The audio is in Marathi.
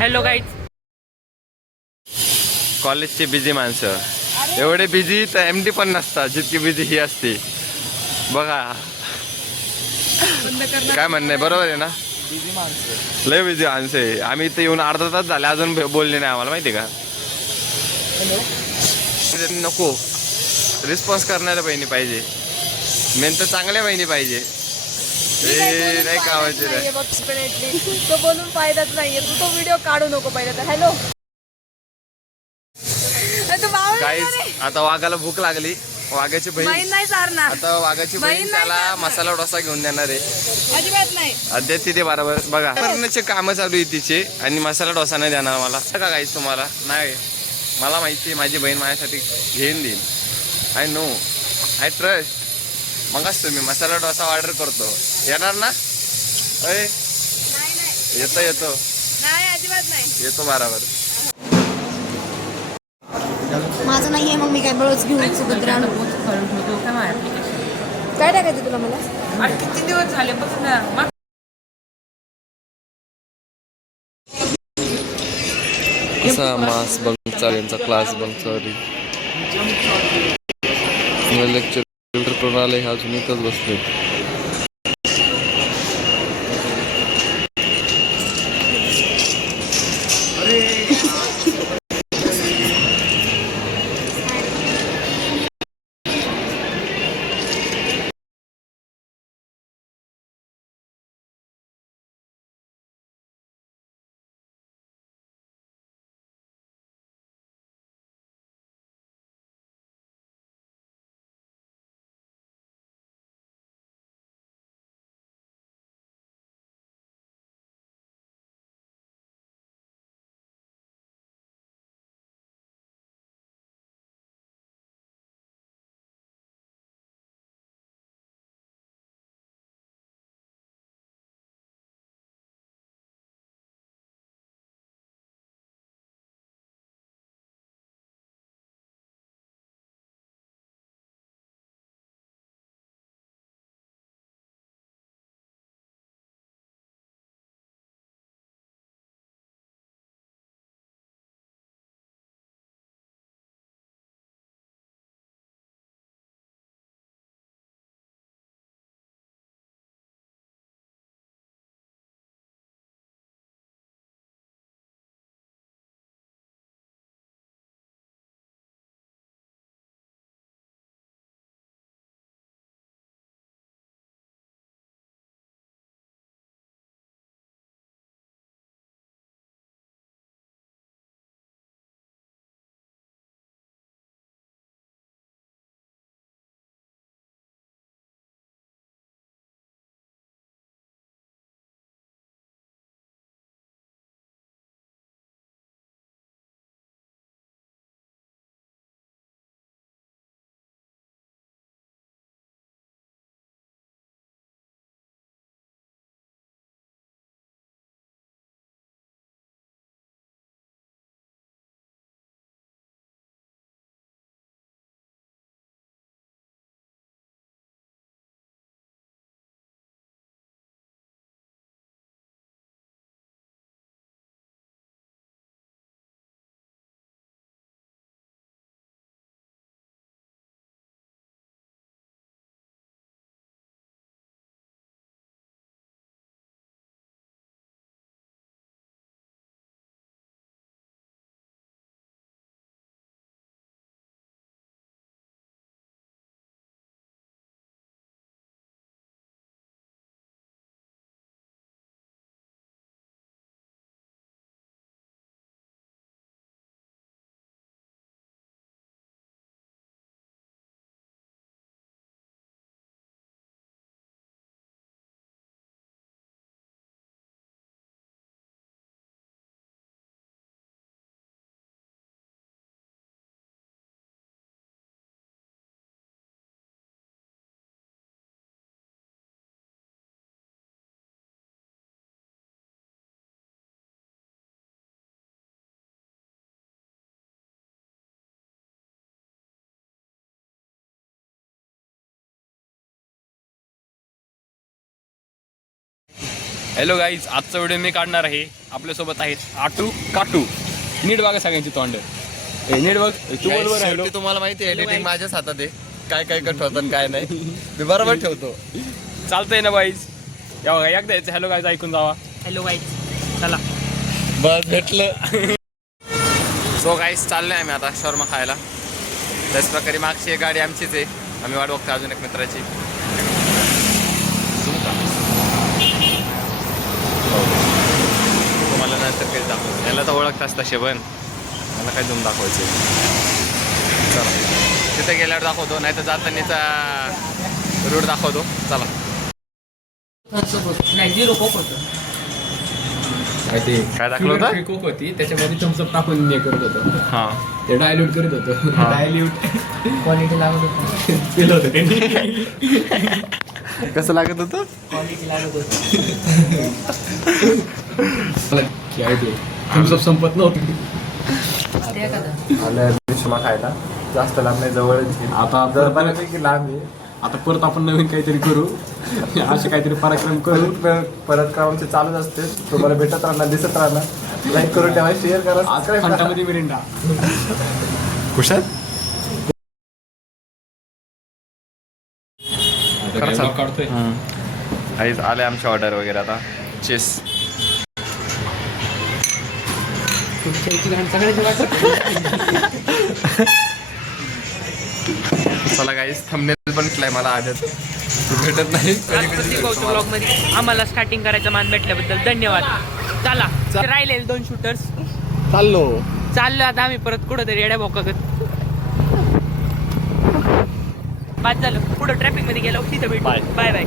Hello guys. कॉलेजचे बिझी माणसं एवढे बिझी तर एमडी पण नसतात जितकी बिझी ही असते बघा. काय म्हणणं आहे, बरोबर आहे ना? बिझी माणसं, लय बिझी माणसं आहे. आम्ही इथे येऊन अर्धा तास झाले अजून बोलले नाही आम्हाला, माहिती का? नको, रिस्पॉन्स करणाऱ्या बहिणी पाहिजे, मेन तर चांगल्या बहिणी पाहिजे. नाही कावायचे तो बोलून फायदाच नाहीये. तू तो व्हिडिओ काढू नको पहिले तर. हॅलो काहीच. आता वाघाला भूक लागली, वाघाची बहीण नाही सारणार. आता वाघाची बहीण त्याला मसाला डोसा घेऊन देणार आहे. अजिबात नाही. अद्याप तिथे बरोबर बघा करण्याचे कामं चालू आहे तिचे, आणि मसाला डोसा नाही देणार मला का काहीच तुम्हाला नाही. मला माहिती आहे माझी बहीण माझ्यासाठी घेऊन देईन. I know, I trust. मगच तुम्ही मसाला डोसा ऑर्डर करतो, येणार ना? अय येतो येतो नाही अजिबात नाही. येतो बरोबर. माझं नाहीये, मग मी काय बळच घेऊन सुभद्रा आणू. काय टाकायचं तुला मला? किती दिवस झाले बघ ना. कसा मास बंक चालू, यांचा क्लास बंक सॉरी लेक्चर करून आले, हा अजून इथंच बसले. हॅलो गाईज, आजचा व्हिडिओ मी काढणार आहे. आपल्यासोबत आहेत आटू काटू. नीट बघा सगळ्यांची तोंड. नीट बघ तू बरोबर आहे. शेवटी तुम्हाला माहिती आहे एडिटिंग माझ्याच हातात आहे. काय काय कट होतं आणि काय नाही मी बरोबर ठेवतो. चालतंय ना गाईज. या बघा एकदा यायचं हॅलो गाईज ऐकून जावा. हॅलो गाईज, चला. बस भेटलं. सो गाईस चाललोय आम्ही आता शॉर्मा खायला. त्याच प्रकारे मागची एक गाडी आमचीच आहे. आम्ही वाट बघतो अजून एक मित्राची. तुम्हाला नंतर काही दाखवतो. याला तर ओळखताच तसे पण मला काय जूम दाखवायचे. चला तिथे गेल्यावर दाखवतो, नाही तर जातानीचा रूट दाखवतो. चला. नाही 0 कोक होतं. काय दाखवलं होतं? कोक होती त्याच्यामध्ये थम्सअप टाकून हे करत होतो. हां ते डायल्यूट करत होतो. डायल्यूट क्वालिटी लागत होतं. केलं होतं त्यांनी. कसं लागत होतं? क्वालिटी लागत होतं. थम्सअप संपत नव्हतं. ते एखादं. आलं शॉर्मा खायला. जास्त लांब नाही, जवळच. आता जर बऱ्यापैकी लांब आहे. आता परत आपण नवीन काहीतरी करू. असे काहीतरी पराक्रम करू. परत कामाचे चालूच असते. तुम्हाला भेटत राहणार, दिसत राहणार. लाईक करून ठेवा, शेअर करा. आज फंटामध्ये मिरिंडा. कुशाल काढतोय. आले आमची ऑर्डर वगैरे आता. चेस चला गाईस, थंबनेल पण केलाय मला आदत भेटत नाही. ब्लॉग मध्ये आम्हाला स्टार्टिंग करायचा मान भेटल्याबद्दल धन्यवाद. चला राहिले 2 शूटर्स. चाललो आता आम्ही परत कुठंतरी येड्या भोकागत. बाद झालं. पुढं ट्रॅफिक मध्ये गेलो तिथं भेटू. Bye bye.